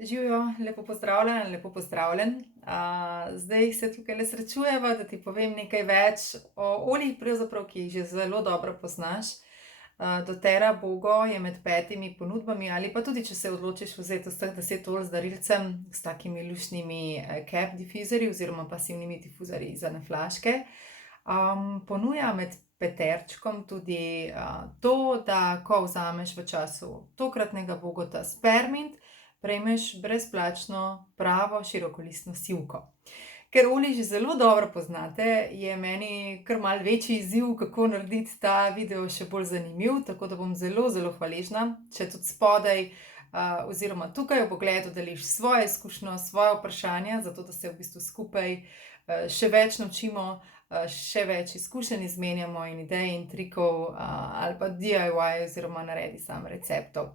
Živijo, lepo pozdravljen. Zdaj se tukajle srečujeva, da ti povem nekaj več o oljih, pravzaprav, ki jih že zelo dobro poznaš. doTERRA BOGO je med 5 ponudbami, ali pa tudi, če se odločiš vzeti vseh 10 olj z darilcem, s takimi luštnimi cap difuzorji oziroma pasivnimi difuzorji za na flaške. Ponuja med peterčkom tudi to, da ko vzameš v času tokratnega Bogota Spearmint, prejmeš brezplačno pravo širokolistno sivko. Ker olji že zelo dobro poznate, je meni kar malo večji izziv, kako narediti ta video še bolj zanimiv, tako da bom zelo, zelo hvaležna, če tudi spodaj oziroma tukaj v pogledu deliš svojo izkušnjo, svoje vprašanja, zato da se v bistvu skupaj še več naučimo, še več izkušenj izmenjamo in idej in trikov ali pa DIY oziroma naredi sam receptov.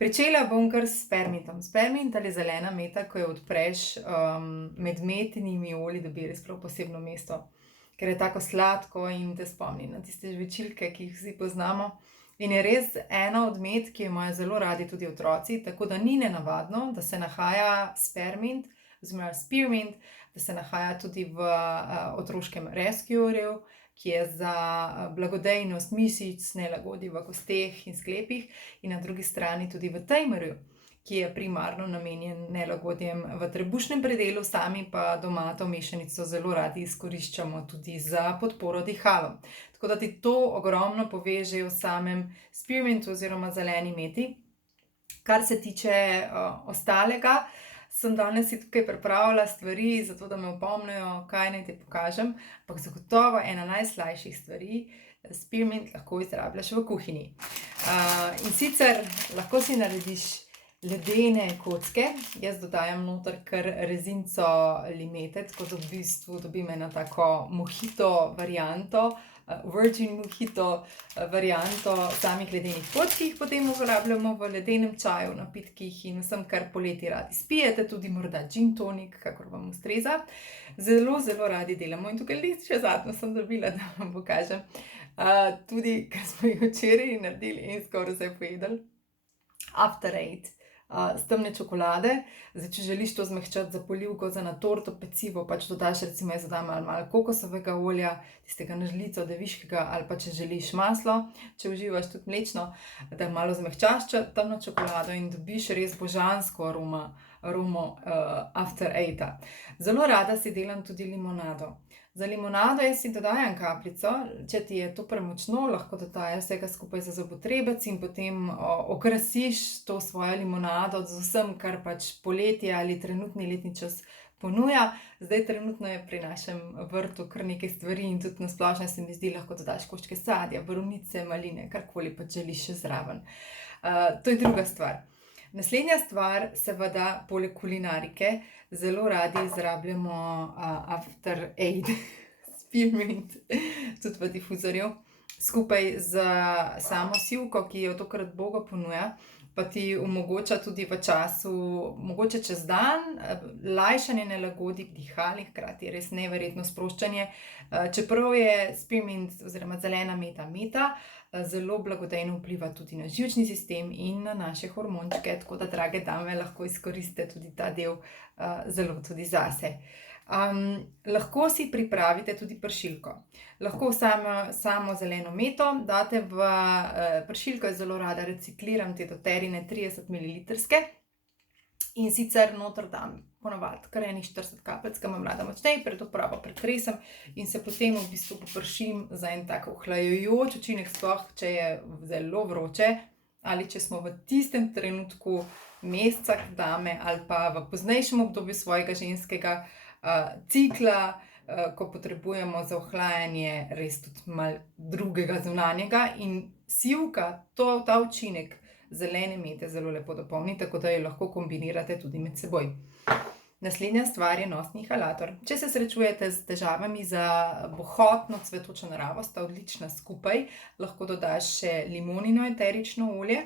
Pričela bom kar s spearmintom. Spearmint ali zelena meta, ko jo odpreš, med metinimi olji dobi res prav posebno mesto, ker je tako sladko in te spomni na tiste žvečilke, ki jih vsi poznamo. In je res ena od met, ki jo imajo zelo radi tudi otroci, tako da ni nenavadno, da se nahaja spearmint oziroma spearmint, da se nahaja tudi v otroškem rescuerju, ki je za blagodejnost mišic, nelagodij v kosteh in sklepih, in na drugi strani tudi v tejmerju, ki je primarno namenjen nelagodjem v trebušnem predelu, sami pa doma to mešanico zelo radi izkoriščamo tudi za podporo dihalom. Tako da ti to ogromno pove že o samem spearmintu oziroma zeleni meti. Kar se tiče ostalega, sem danes si tukaj pripravila stvari, zato da me opomnijo, kaj naj ti pokažem, ampak zagotovo ena najslajših stvari, spearmint lahko izrabljaš v kuhinji. In sicer lahko si narediš ledene kocke, jaz dodajam noter kar rezinco limete, tako da v bistvu dobim eno tako mojito varianto, virgin mojito varianto samih ledenih kock, ki jih potem uporabljamo v ledenem čaju, napitkih in vsem, kar poleti radi spijete, tudi morda gin tonik, kakor vam ustreza. Zelo, zelo radi delamo in tukaj list še zadnjo sem dobila, da vam pokažem. Tudi, ker smo jih včeraj naredili in skoraj vse pojedli. After Eight. S temne čokolade. Zdaj, če želiš to zmehčati za polivko, za na torto, pecivo, pač dodaš, recimo jaz dodam malo kokosovega olja, tistega na žlico deviškega, ali pa če želiš maslo, če uživaš tudi mlečno, da malo zmehčaš temno čokolado in dobiš res božansko aromo After Eighta. Zelo rada si delam tudi limonado. Za limonado jaz si dodajam kapljico, če ti je to premočno, lahko dodajaš vsega skupaj za zobotrebec in potem okrasiš to svojo limonado z vsem, kar pač poletje ali trenutni letni čas ponuja. Zdaj trenutno je pri našem vrtu kar nekaj stvari in tudi na splošno se mi zdi, lahko dodaš koščke sadja, borovnice, maline, karkoli pač želiš še zraven. To je druga stvar. Naslednja stvar, seveda, poleg kulinarike, zelo radi izrabljamo After Eight spearmint tudi v difuzorju, skupaj z samo sivko, ki jo tokrat Bogo ponuja, pa ti omogoča tudi v času, mogoče čez dan, lajšanje nelagodij, dihal in hkrati res neverjetno sproščanje. Čeprav je spearmint oziroma zelena meta, zelo blagodejno vpliva tudi na živčni sistem in na naše hormončke, tako da, drage dame, lahko izkoristite tudi ta del zelo tudi zase. Lahko si pripravite tudi pršilko. Lahko samo zeleno meto date v pršilko, jaz zelo rada recikliram te doTERRine 30 mililitrske in sicer noter dam ponavadi kar enih 40 kapljic, ke imam rada močneje, pred uporabo pretresem in se potem v bistvu popršim za en tak ohlajujoč učinek, sploh če je zelo vroče ali če smo v tistem trenutku meseca dame ali pa v poznejšem obdobju svojega ženskega cikla, ko potrebujemo za ohlajanje res tudi malo drugega zunanjega, in sivka ta učinek zelene mete zelo lepo dopolni, tako da jo lahko kombinirate tudi med seboj. Naslednja stvar je nosni inhalator. Če se srečujete s težavami za bohotno cvetočo naravo, sta odlična skupaj, lahko dodaš še limonino eterično olje.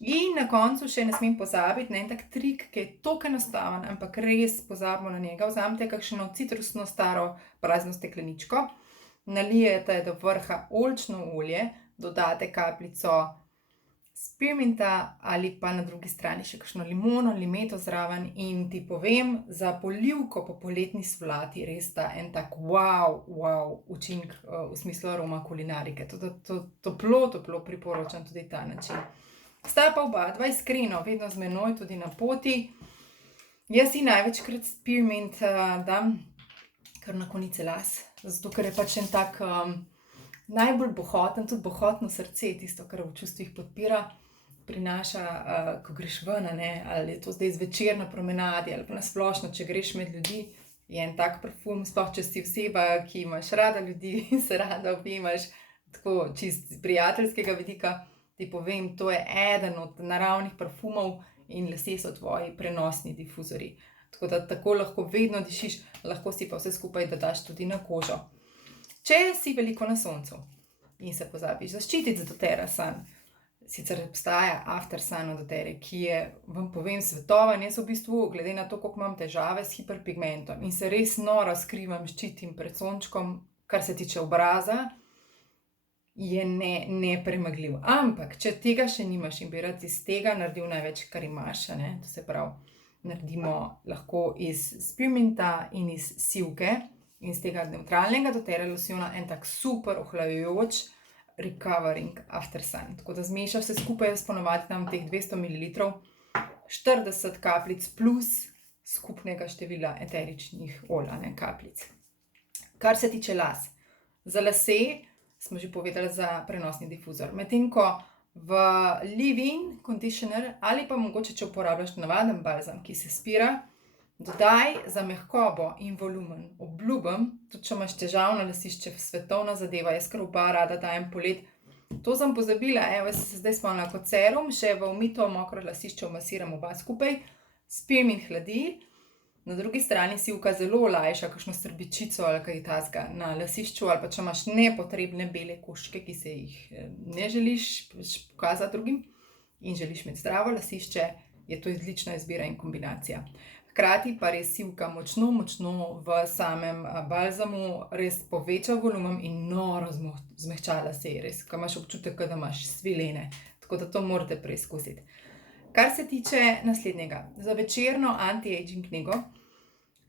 In na koncu še ne smem pozabiti na en tak trik, ki je toliko enostaven, ampak res pozabimo na njega. Vzamete kakšno citrusno staro prazno stekleničko, nalijete do vrha oljčno olje, dodate kapljico spearminta ali pa na drugi strani še kakšno limono ali meto zraven in ti povem, za polivko po poletni solati res ta en tak wow učinek v smislu aroma kulinarike. Toplo priporočam tudi ta način. Sta pa oba dva iskreno vedno z menoj tudi na poti. Jaz si največkrat spearmint dam kar na konice las, zato ker je pač en tak najbolj bohoten, tudi bohotno srce, tisto, kar v čustvih podpira, prinaša, ko greš ven, ali je to zdaj zvečer na promenadi ali pa na splošno, če greš med ljudi, je en tak parfum, sploh če si oseba, ki imaš rada ljudi in se rada objemaš, tako čist z prijateljskega vidika, ti povem, to je eden od naravnih parfumov in lasje so tvoji prenosni difuzorji. Tako da tako lahko vedno dišiš, lahko si pa vse skupaj dodaš tudi na kožo. Če si veliko na soncu in se pozabiš zaščititi z doTERRA Sun, sicer obstaja After Sun od doTERRA, ki je, vam povem, svetovan. Jaz v bistvu, glede na to, koliko imam težave s hiperpigmentom in se res noro skrivam, ščitim pred sončkom, kar se tiče obraza, je nepremagljiv. Ampak, če tega še nimaš in bi rad iz tega naredil največ, kar imaš, to se pravi, naredimo lahko iz spearminta in iz sivke in iz tega neutralnega doTERRA losjona en tak super ohlajujoč recovering After Sun. Tako da zmešaš vse skupaj, jaz ponovadi dam teh 200 ml, 40 kapljic plus skupnega števila eteričnih olj, kapljic. Kar se tiče las, za lase smo že povedali za prenosni difuzor. Medtem ko v leave-in conditioner ali pa mogoče, če uporabljaš navaden balzam, ki se spira, dodaj za mehkobo in volumen. Obljubim, tudi če imaš težavno lasišče, svetovna zadeva, jaz kar oba rada dajem polet. To sem pozabila, evo, se zdaj spomnila, kot serum, še v umito mokro lasišče vmasiram oba skupaj, spearmint hladi, na drugi strani sivka zelo olajša kakšno srbečico ali kaj takega na lasišču, ali pa če imaš nepotrebne bele koščke, ki se jih ne želiš pokazati drugim in želiš imeti zdravo lasišče, je to odlična izbira in kombinacija. Hkrati pa res sivka močno v samem balzamu res poveča volumen in noro zmehča lase, res, ko imaš občutek, da imaš svilene, tako da to morate preizkusiti. Kar se tiče naslednjega, za večerno anti-aging knjigo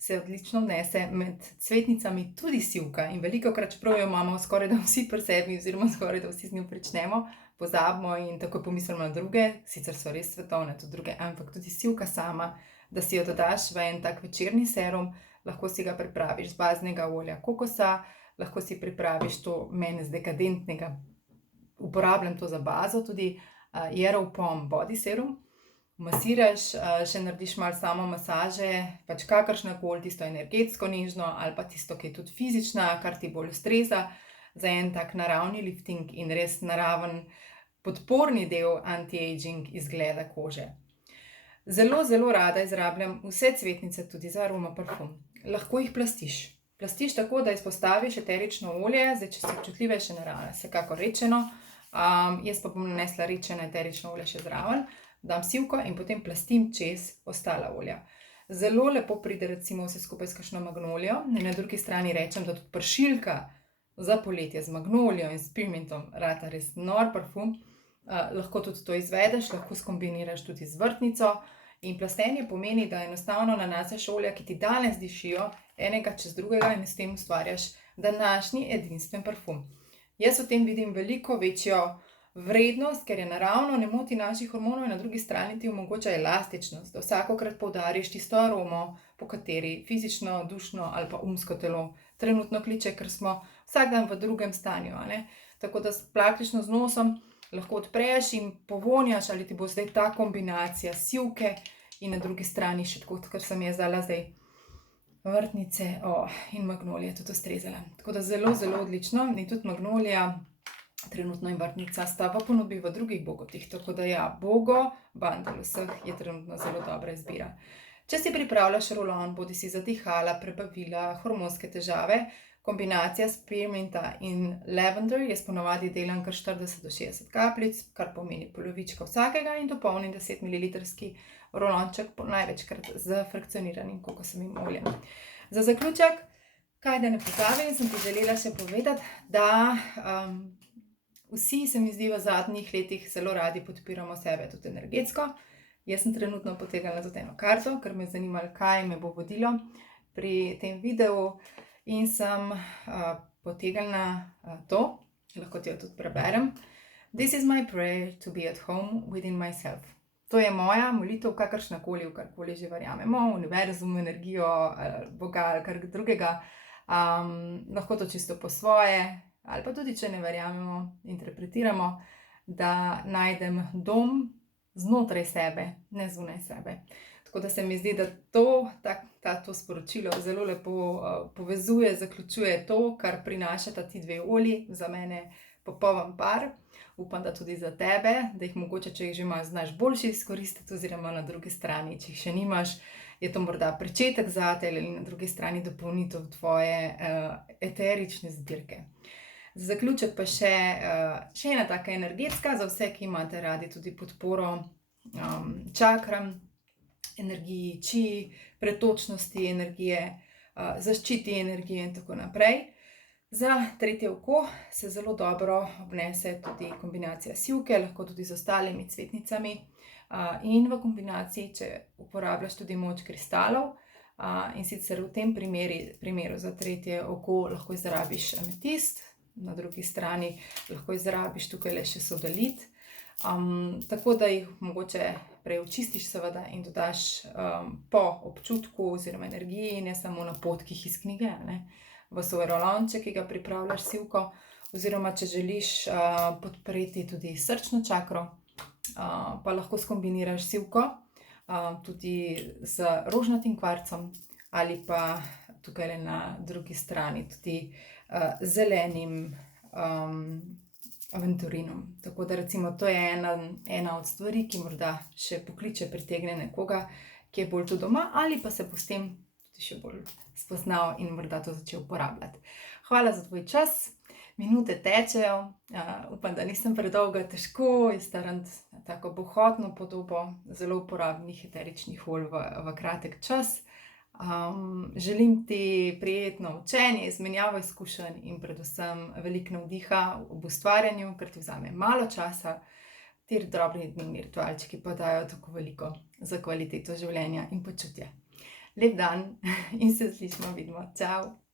se odlično vnese med cvetnicami tudi sivka in velikokrat, čeprav jo imamo skoraj da vsi pri sebi oziroma skoraj da vsi z njo pričnemo, pozabimo in takoj pomislimo na druge, sicer so res svetovne tudi druge, ampak tudi sivka sama, da si jo dodaš v en tak večerni serum, lahko si ga pripraviš z baznega olja kokosa, lahko si pripraviš to meni z dekadentnega, uporabljam to za bazo, tudi Yarrow Pom body serum, masiraš, še narediš malo samo masaže, pač kakršnakoli, tisto energetsko nežno ali pa tisto, ki je tudi fizična, kar ti bolj ustreza, za en tak naravni lifting in res naraven podporni del anti-aging izgleda kože. Zelo rada izrabljam vse cvetnice tudi za aroma parfum. Lahko jih plastiš. Plastiš tako, da izpostaviš eterično olje, zdaj, če si občutljivejše narave, vsekakor rečeno, jaz pa bom nanesla rečeno eterično olje še zraven, dam sivko in potem plastim čez ostala olja. Zelo lepo pride recimo vse skupaj s kakšno magnolijo in na drugi strani rečem, da tudi pršilka za poletje z magnolijo in spearmintom rata res nor parfum, lahko tudi to izvedeš, lahko skombiniraš tudi z vrtnico in plastenje pomeni, da enostavno nanaseš olja, ki ti danes dišijo, enega čez drugega in s tem ustvarjaš današnji edinstven parfum. Jaz v tem vidim veliko večjo vrednost, ker je naravno, ne moti naših hormonov in na drugi strani ti omogoča elastičnost, da vsakokrat poudariš tisto aromo, po kateri fizično, dušno ali pa umsko telo trenutno kliče, ker smo vsak dan v drugem stanju, Tako da praktično z nosom lahko odpreš in povonjaš, ali ti bo zdaj ta kombinacija sivke in na drugi strani še tako, kar sem jaz dala zdaj vrtnice in magnolije tudi ustrezala. Tako da zelo odlično in tudi magnolija trenutno in vrtnica sta v ponudbi v drugih bogotih, tako da ja, bogo, bundle vseh je trenutno zelo dobra izbira. Če si pripravljaš rolon, bodi si za dihala, prebavila, hormonske težave, kombinacija spearminta in lavender, jaz ponavadi delam kar 40 do 60 kapljic, kar pomeni polovičko vsakega in dopolnim 10 ml rolonček, največkrat z frakcioniranim kokosovim oljem. Za zaključek, kaj da ne pozabim, sem ti želela še povedati, da Vsi se mi zdi v zadnjih letih zelo radi podpiramo sebe tudi energetsko. Jaz sem trenutno potegnila tudi eno karto, ker me je zanimalo, kaj me bo vodilo pri tem videu, in sem potegnila to, lahko ti jo tudi preberem. This is my prayer to be at home within myself. To je moja molitev, kakršnakoli, v karkoli že verjamemo, univerzum, energijo, Boga ali kar drugega. Lahko to čisto po svoje, ali pa tudi, če ne verjamemo, interpretiramo, da najdem dom znotraj sebe, ne zunaj sebe. Tako da se mi zdi, da to sporočilo zelo lepo povezuje, zaključuje to, kar prinašata ti dve olji, za mene popoln par. Upam, da tudi za tebe, da jih mogoče, če jih že imaš, znaš boljše izkoristiti, oziroma na drugi strani, če jih še nimaš, je to morda pričetek zate ali na drugi strani dopolnitev tvoje eterične zbirke. Za zaključek pa še ena taka energetska, za vse, ki imate radi tudi podporo čakram, energiji či, pretočnosti energije, zaščiti energije in tako naprej. Za tretje oko se zelo dobro obnese tudi kombinacija sivke, lahko tudi z ostalimi cvetnicami, in v kombinaciji, če uporabljaš tudi moč kristalov, in sicer v tem primeru za tretje oko lahko izrabiš ametist, na drugi strani lahko izrabiš tukaj le še sodalit, tako da jih mogoče prej očistiš seveda in dodaš po občutku oziroma energiji, ne samo napotkih iz knjige, ne, v svoj rolonček, ki ga pripravljaš sivko, oziroma če želiš podpreti tudi srčno čakro, pa lahko skombiniraš sivko tudi z rožnatim kvarcom ali pa tukaj na drugi strani tudi zelenim aventurinom. Tako da recimo to je ena od stvari, ki morda še pokliče, pritegne nekoga, ki je bolj tu doma, ali pa se bo s tem tudi še bolj spoznal in morda to začel uporabljati. Hvala za tvoj čas, minute tečejo, upam, da nisem predolga, težko je starati tako bohotno podobo zelo uporabnih eteričnih olj v kratek čas. Želim ti prijetno učenje, izmenjavo izkušenj in predvsem veliko navdiha ob ustvarjanju, ker ti vzame malo časa. Ti drobni dnevni ritualčki pa dajo tako veliko za kvaliteto življenja in počutja. Lep dan in se slišimo, vidimo. Čau!